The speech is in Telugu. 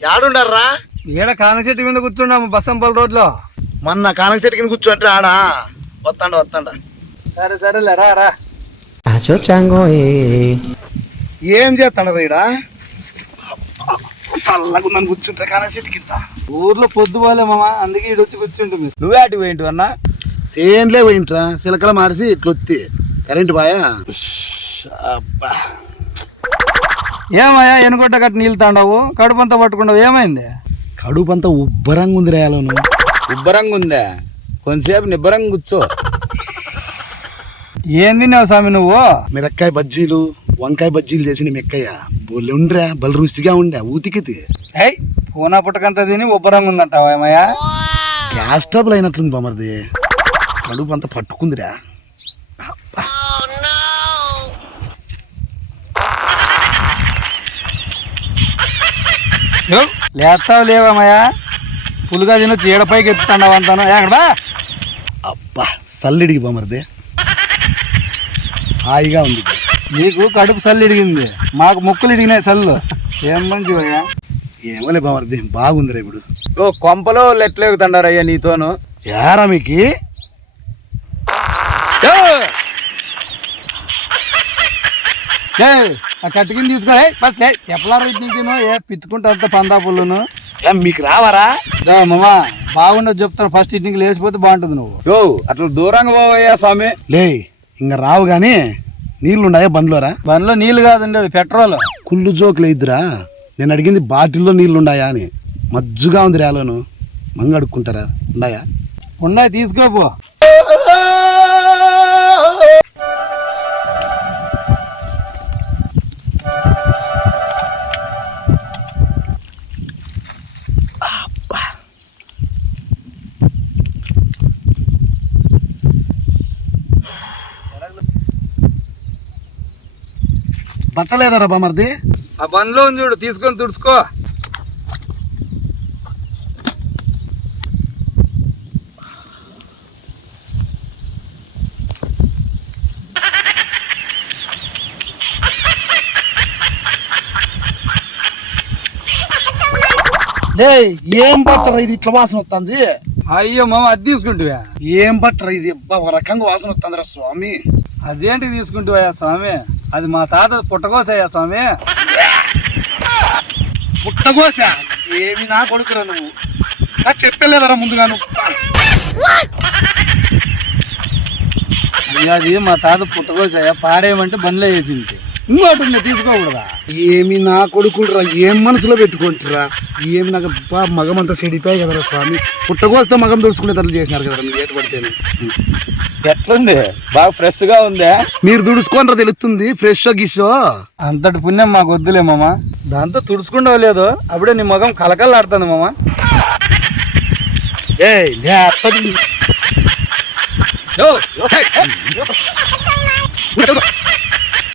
యాడుండర్రా? ఈడ కాన చెట్టు మీద కూర్చున్నాము బస్సంపల్లి రోడ్లో. మొన్న కానక చెట్టు కింద కూర్చోంటే ఆడా? వస్తాండ వస్తాండ. సరే సరేలే రా. ఏం చేస్తాడు ఈడ? చల్లగా ఉందని కూర్చుంటే కానక చెట్టు కింద. ఊర్లో పొద్దు పోలే మామ అందుకే ఈడు వచ్చి కూర్చుంటుంది నువ్వే అటు పోయింటు అన్నా? సేన్లే పోయింట్రా సిలకలు మారిసి ఇట్లొత్తి. కరెంట్ బాయా అబ్బా. ఏమయ్యా ఎనుగొడ్డ కట్టి నీళ్ళు తాండవు? కడుపంతా పట్టుకుంటావు ఏమైంది? కడుపు అంతా ఉబ్బరంగా ఉంది రేయాలను ఉబ్బరంగా ఉందా. కొంతసేపు నిబ్బరంగా కూర్చో. ఏం తిన్నావు స్వామి నువ్వు? మిరక్కాయ బజ్జీలు వంకాయ బజ్జీలు చేసిన మెక్కయ్య. బొల్లి ఉండ్రా బలి రుచిగా ఉండే ఊతికితే. ఏయ్ పూనా పుట్టకంతా తిని ఉబ్బరంగా ఉందంటావా ఏమయ్యా? గ్యాస్ ట్రబుల్ అయినట్లుంది బామర్ది. కడుపు అంతా పట్టుకుందిరా యో, లేస్తావు లేవమ్మయ్యా పులుగా తిని చీడపైకి ఎత్తుతాండవు అంతాను. ఎక్కడ బా. అబ్బా సల్లిడికి బామర్ది హాయిగా ఉంది. నీకు కడుపు సల్లు ఇడిగింది. మాకు ముక్కులు ఇడిగినాయి సల్లు. ఏం మంచివయ్యా ఏమోలే బామర్ది బాగుందిరా ఇప్పుడు. ఓ కొంపలో ఎట్లేగుతండారయ్యా నీతోను. ఏరా మీకు? ఆ కట్టుకుని తీసుకో. ఫస్ట్ ఎప్పలారు నీకును ఏ పిచ్చుకుంటే అంత పందా పుల్లును. ఏం మీకు రావరా? దా మామా బాగుండదు చెప్తాను. ఫస్ట్ ఇంటికి లేచిపోతే బాగుంటుంది నువ్వు. యో అట్లా దూరంగా పోవయ్యా స్వామి. లే ఇంకా రావు కానీ నీళ్ళున్నాయా బండ్లోరా? బండ్లో నీళ్ళు కాదు ఉండేది పెట్రోల్. కుళ్ళు జోకులు ఇద్దురా? నేను అడిగింది బాటిల్లో నీళ్ళున్నాయా అని. మజ్జుగా ఉంది రేలోను. మంగ అడుక్కుంటారా ఉన్నాయా ఉన్నాయి తీసుకోపో బట్టలేదరా బామర్ది ఆ బండ్లో ఉంది చూడు తీసుకొని తుడుచుకో. లే ఏం బట్టరా ఇది? ఇట్లా వాసన వస్తుంది అయ్యో మామ అది తీసుకుంటువా? ఏం బట్టరా ఇది? అబ్బా, ఒక రకంగా వాసన వస్తుందిరా స్వామి. అదేంటి తీసుకుంటువా స్వామి? అది మా తాత పుట్టకోసయ్యా స్వామి? పుట్టగోసా? ఏమి నా కొడుకురా నువ్వు? నాకు చెప్పలేదరా ముందుగా నువ్వు. అది మా తాత పుట్టకోసయ్యా పారేయమంటే బండ్లో వేసింది. ఇంకోటి ఉంది, తీసుకోకూడదా? ఏమి నా కొడుకుడురా ఏం మనసులో పెట్టుకుంటురా ఏమి నాకు అబ్బా, మగమంతా చెడిపోయాయి కదరా స్వామి. పుట్టగోస్తే మగం దుడుచుకునేటట్లు చేసినారు కదరా మీరు ఏటు పడితేనే. ఎట్లుంది బాగా ఫ్రెష్గా ఉందా మీరు దుడుచుకోనరా తెలుస్తుంది ఫ్రెష్ గిషో అంతటి పుణ్యం మాకు వద్దులే మామ దాంతో తుడుచుకుంటావు లేదు అప్పుడే నీ మగం కలకల్లాడుతుంది మామ ఏ ఉట్టదు.